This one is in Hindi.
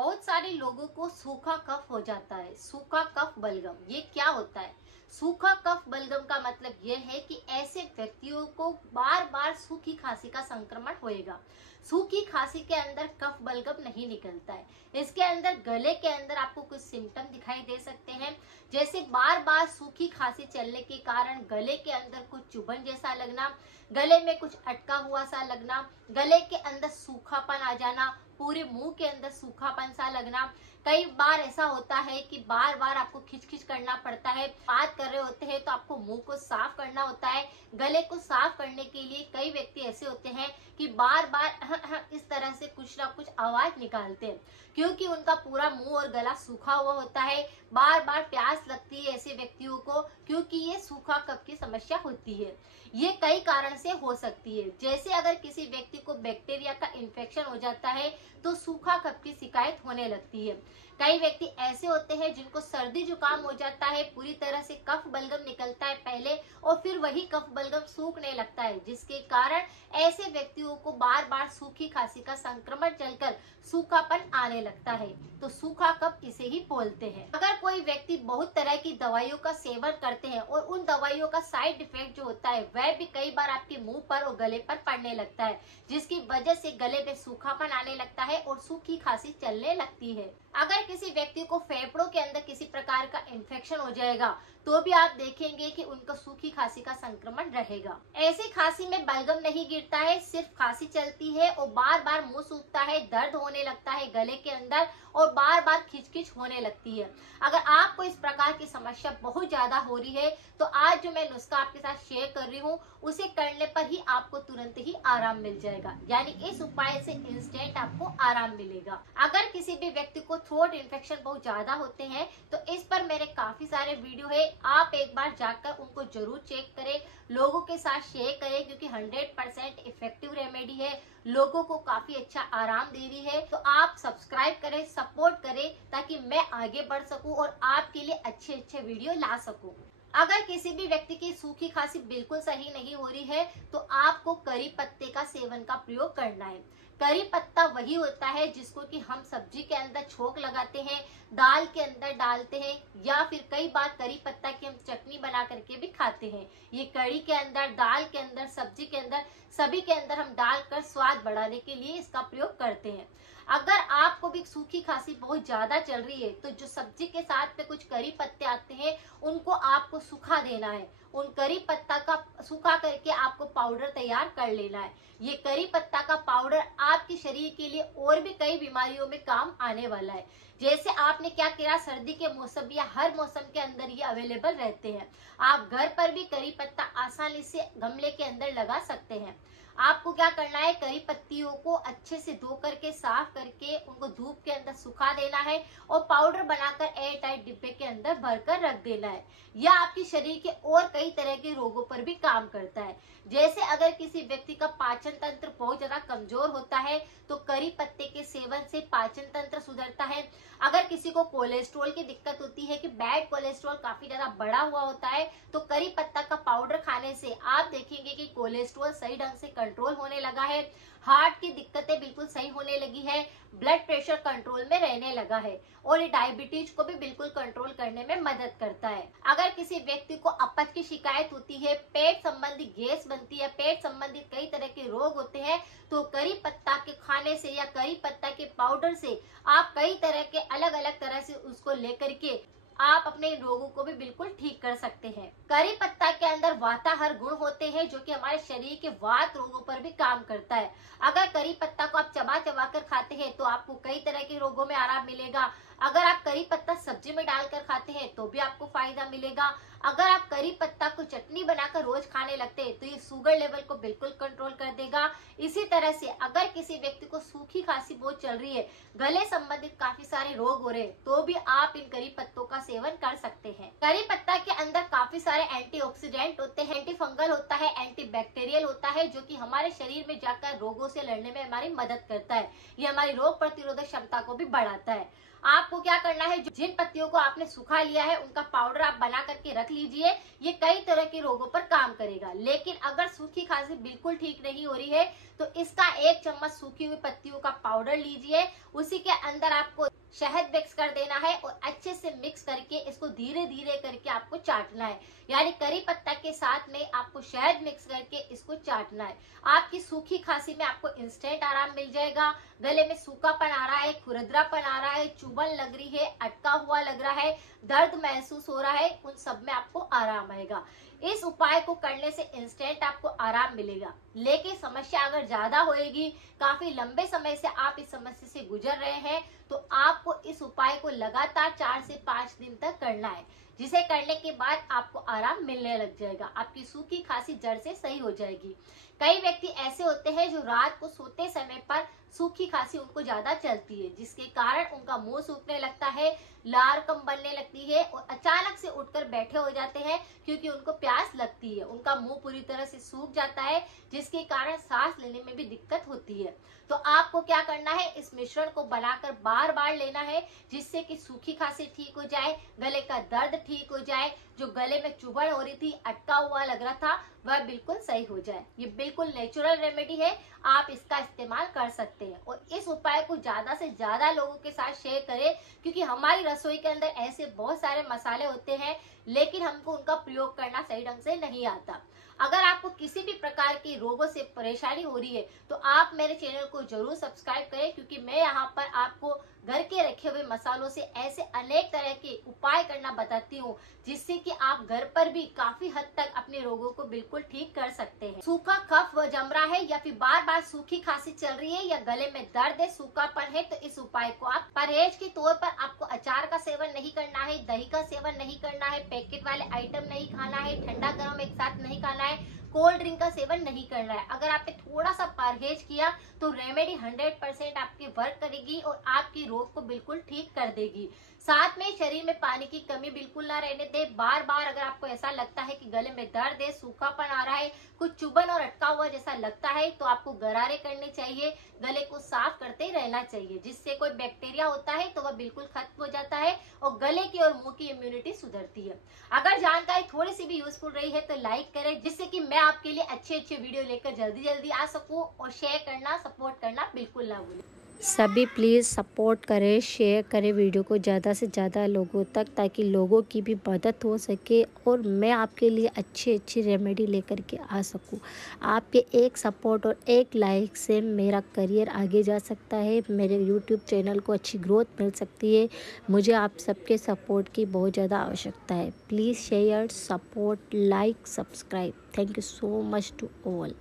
बहुत सारे लोगों को सूखा कफ हो जाता है। सूखा कफ बलगम ये क्या होता है? सूखा कफ बलगम का मतलब यह है कि ऐसे व्यक्तियों को बार बार सूखी खांसी का संक्रमण होएगा। सूखी खांसी के अंदर कफ बलगम नहीं निकलता है। इसके अंदर गले के अंदर आपको कुछ सिम्टम दिखाई दे सकते हैं, जैसे बार बार सूखी खांसी चलने के कारण गले के अंदर कुछ चुभन जैसा लगना, गले में कुछ अटका हुआ सा लगना, गले के अंदर सूखापन आ जाना, पूरे मुंह के अंदर सूखापन सा लगना। कई बार ऐसा होता है कि बार बार आपको खिचखिच करना पड़ता है। बात कर रहे होते हैं तो आपको मुंह को साफ करना होता है। गले को साफ करने के लिए कई व्यक्ति ऐसे होते हैं कि बार बार इस तरह से कुछ ना कुछ आवाज निकालते हैं, क्योंकि उनका पूरा मुंह और गला सूखा हुआ होता है। बार बार प्यास लगती है ऐसे व्यक्तियों को, क्योंकि ये सूखा कफ की समस्या होती है। ये कई कारण से हो सकती है, जैसे अगर किसी व्यक्ति को बैक्टीरिया का इन्फेक्शन हो जाता है तो सूखा कफ की शिकायत होने लगती है। कई व्यक्ति ऐसे होते हैं जिनको सर्दी जुकाम हो जाता है, पूरी तरह से कफ बलगम निकलता है पहले और फिर वही कफ बलगम सूखने लगता है, जिसके कारण ऐसे व्यक्तियों को बार बार सूखी खांसी का संक्रमण चलकर सूखापन आने लगता है। तो सूखा कफ इसे ही बोलते हैं। अगर कोई व्यक्ति बहुत तरह की दवाइयों का सेवन करते हैं और उन दवाइयों का साइड इफेक्ट जो होता है वह भी कई बार आपके मुंह पर और गले पर पड़ने लगता है, जिसकी वजह से गले में सूखापन आने लगता है और सूखी खांसी चलने लगती है। अगर किसी व्यक्ति को फेफड़ों के अंदर किसी प्रकार का इन्फेक्शन हो जाएगा तो भी आप देखेंगे कि उनको सूखी खांसी का संक्रमण रहेगा। ऐसी खांसी में बलगम नहीं गिरता है, सिर्फ खांसी चलती है और बार बार मुंह सूखता है, दर्द होने लगता है गले के अंदर और बार बार खिचखिच होने लगती है। अगर आपको इस प्रकार की समस्या बहुत ज्यादा हो रही है तो आज जो मैं नुस्खा आपके साथ शेयर कर रही हूँ उसे करने पर ही आपको तुरंत ही आराम मिल जाएगा, यानी इस उपाय से इंस्टेंट आपको आराम मिलेगा। अगर किसी भी व्यक्ति को थ्रोट इन्फेक्शन बहुत ज्यादा होते हैं तो इस पर मेरे काफी सारे वीडियो है, आप एक बार जाकर उनको जरूर चेक करें, लोगों के साथ शेयर करें, क्योंकि 100% इफेक्टिव रेमेडी है, लोगों को काफी अच्छा आराम दे रही है। तो आप सब्सक्राइब करें, सपोर्ट करें, ताकि मैं आगे बढ़ सकूं और आपके लिए अच्छे अच्छे वीडियो ला सकूं। अगर किसी भी व्यक्ति की सूखी खांसी बिल्कुल सही नहीं हो रही है तो आपको करी पत्ते का सेवन का प्रयोग करना है। करी पत्ता वही होता है जिसको कि हम सब्जी के अंदर छोंक लगाते हैं, दाल के अंदर डालते हैं, या फिर कई बार करी पत्ता की हम चटनी बना करके भी खाते हैं। ये कड़ी के अंदर, दाल के अंदर, सब्जी के अंदर, सभी के अंदर हम डालकर स्वाद बढ़ाने के लिए इसका प्रयोग करते हैं। अगर आपको भी सूखी खांसी बहुत ज्यादा चल रही है तो जो सब्जी के साथ में कुछ करी पत्ते आते हैं उनको आपको सुखा देना है। उन करी पत्ता का सुखा करके आपको पाउडर तैयार कर लेना है। ये करी पत्ता का पाउडर आपके शरीर के लिए और भी कई बीमारियों में काम आने वाला है। जैसे आपने क्या किया, सर्दी के मौसम या हर मौसम के अंदर ये अवेलेबल रहते हैं। आप घर पर भी करी पत्ता आसानी से गमले के अंदर लगा सकते हैं। आपको क्या करना है, करी पत्तियों को अच्छे से धो करके साफ करके उनको धूप के अंदर सुखा देना है और पाउडर बनाकर एयर टाइट डिब्बे के अंदर भरकर रख देना है। यह आपके शरीर के और कई तरह के रोगों पर भी काम करता है। जैसे अगर किसी व्यक्ति का पाचन तंत्र बहुत ज्यादा कमजोर होता है तो करी पत्ते के सेवन से पाचन तंत्र सुधरता है। अगर किसी को कोलेस्ट्रॉल की दिक्कत होती है कि बैड कोलेस्ट्रॉल काफी ज्यादा बढ़ा हुआ होता है तो करी पत्ता का पाउडर खाने से आप देखेंगे कि कोलेस्ट्रॉल सही ढंग से कंट्रोल होने लगा है, हार्ट की दिक्कतें बिल्कुल सही होने लगी है, ब्लड प्रेशर कंट्रोल में रहने लगा है और ये डायबिटीज को भी बिल्कुल कंट्रोल करने में मदद करता है। अगर किसी व्यक्ति को अपच की शिकायत होती है, पेट संबंधी गैस बनती है, पेट संबंधित कई तरह के रोग होते हैं, तो करी पत्ता के खाने से या करी पत्ता के पाउडर से आप कई तरह के अलग अलग तरह से उसको लेकर के आप अपने रोगों को भी बिल्कुल ठीक कर सकते हैं। करी पत्ता के अंदर वाताहार गुण होते हैं जो कि हमारे शरीर के वात रोगों पर भी काम करता है। अगर करी पत्ता को आप चबा चबा कर खाते हैं तो आपको कई तरह के रोगों में आराम मिलेगा। अगर आप करी पत्ता सब्जी में डालकर खाते हैं तो भी आपको फायदा मिलेगा। अगर आप करी पत्ता को चटनी बनाकर रोज खाने लगते हैं तो ये शुगर लेवल को बिल्कुल कंट्रोल कर देगा। इसी तरह से अगर किसी व्यक्ति को सूखी खांसी बहुत चल रही है, गले संबंधित काफी सारे रोग हो रहे हैं, तो भी आप इन करी पत्तों का सेवन कर सकते हैं। करी पत्ता के अंदर काफी सारे एंटीऑक्सीडेंट होते हैं, एंटी फंगल होता है, एंटी बैक्टीरियल होता है, जो कि हमारे शरीर में जाकर रोगों से लड़ने में हमारी मदद करता है। ये हमारी रोग प्रतिरोधक क्षमता को भी बढ़ाता है। आप आपको क्या करना है, जिन पत्तियों को आपने सुखा लिया है उनका पाउडर आप बना करके रख लीजिए। ये कई तरह के रोगों पर काम करेगा। लेकिन अगर सूखी खांसी बिल्कुल ठीक नहीं हो रही है तो इसका 1 चम्मच सूखी हुई पत्तियों का पाउडर लीजिए, उसी के अंदर आपको शहद मिक्स कर देना है और अच्छे से मिक्स करके इसको धीरे धीरे करके आपको चाटना है। यानी करी पत्ता के साथ में आपको शहद मिक्स करके इसको चाटना है। आपकी सूखी खांसी में आपको इंस्टेंट आराम मिल जाएगा। गले में सूखापन आ रहा है, खुरदरापन आ रहा है, चुभन लग रही है, अटका हुआ लग रहा है, दर्द महसूस हो रहा है, उन सब में आपको आराम आएगा। इस उपाय को करने से इंस्टेंट आपको आराम मिलेगा। लेकिन समस्या अगर ज्यादा होएगी, काफी लंबे समय से आप इस समस्या से गुजर रहे हैं, तो आपको इस उपाय को लगातार 4 से 5 दिन तक करना है, जिसे करने के बाद आपको आराम मिलने लग जाएगा। आपकी सूखी खांसी जड़ से सही हो जाएगी। कई व्यक्ति ऐसे होते हैं जो रात को सोते समय पर सूखी खांसी उनको ज्यादा चलती है, जिसके कारण उनका मुंह सूखने लगता है, लार कम बनने लगती है और अचानक से उठकर बैठे हो जाते हैं क्योंकि उनको प्यास लगती है। उनका मुंह पूरी तरह से सूख जाता है, जिसके कारण सांस लेने में भी दिक्कत होती है। तो आपको क्या करना है, इस मिश्रण को बनाकर बार बार लेना है, जिससे कि सूखी खांसी ठीक हो जाए, गले का दर्द ठीक हो जाए, जो गले में चुभन हो रही थी, अटका हुआ लग रहा था, वह बिल्कुल सही हो जाए। ये बिल्कुल नेचुरल रेमेडी है, आप इसका इस्तेमाल कर सकते हैं। और इस उपाय को ज्यादा से ज्यादा लोगों के साथ शेयर करें, क्योंकि हमारी रसोई के अंदर ऐसे बहुत सारे मसाले होते हैं, लेकिन हमको उनका प्रयोग करना सही ढंग से नहीं आता। अगर आपको किसी भी प्रकार के रोगों से परेशानी हो रही है तो आप मेरे चैनल को जरूर सब्सक्राइब करें, क्योंकि मैं यहाँ पर आपको घर के रखे हुए मसालों से ऐसे अनेक तरह के उपाय करना बताती हूँ, जिससे कि आप घर पर भी काफी हद तक अपने रोगों को बिल्कुल ठीक कर सकते हैं। सूखा कफ व जम रहा है या फिर बार बार सूखी खांसी चल रही है या गले में दर्द है, सूखापन है, तो इस उपाय को आप परहेज के तौर पर आपको अचार का सेवन नहीं करना है, दही का सेवन नहीं करना है, पैकेट वाले आइटम नहीं खाना है, ठंडा गर्म एक साथ नहीं खाना है, कोल्ड ड्रिंक का सेवन नहीं करना है। अगर आपने थोड़ा सा परहेज किया तो रेमेडी 100% आपके वर्क करेगी और आपकी रोग को बिल्कुल ठीक कर देगी। साथ में शरीर में पानी की कमी बिल्कुल ना रहने दे। बार बार अगर आपको ऐसा लगता है कि गले में दर्द है, सूखापन आ रहा है, कुछ चुभन और अटका हुआ जैसा लगता है, तो आपको गरारे करने चाहिए, गले को साफ करते रहना चाहिए, जिससे कोई बैक्टीरिया होता है तो वह बिल्कुल खत्म हो जाता है और गले की और मुंह की इम्यूनिटी सुधरती है। अगर जानकारी थोड़ी सी भी यूजफुल रही है तो लाइक करें, जिससे कि मैं आपके लिए अच्छे वीडियो लेकर जल्दी आ सकूं, और शेयर करना, सपोर्ट करना बिल्कुल ना भूलें। सभी प्लीज़ सपोर्ट करें, शेयर करें वीडियो को ज़्यादा से ज़्यादा लोगों तक, ताकि लोगों की भी मदद हो सके और मैं आपके लिए अच्छी रेमेडी लेकर के आ सकूं। आपके एक सपोर्ट और एक लाइक से मेरा करियर आगे जा सकता है, मेरे यूट्यूब चैनल को अच्छी ग्रोथ मिल सकती है। मुझे आप सबके सपोर्ट की बहुत ज़्यादा आवश्यकता है। Please share, support, like, subscribe. Thank you so much to all.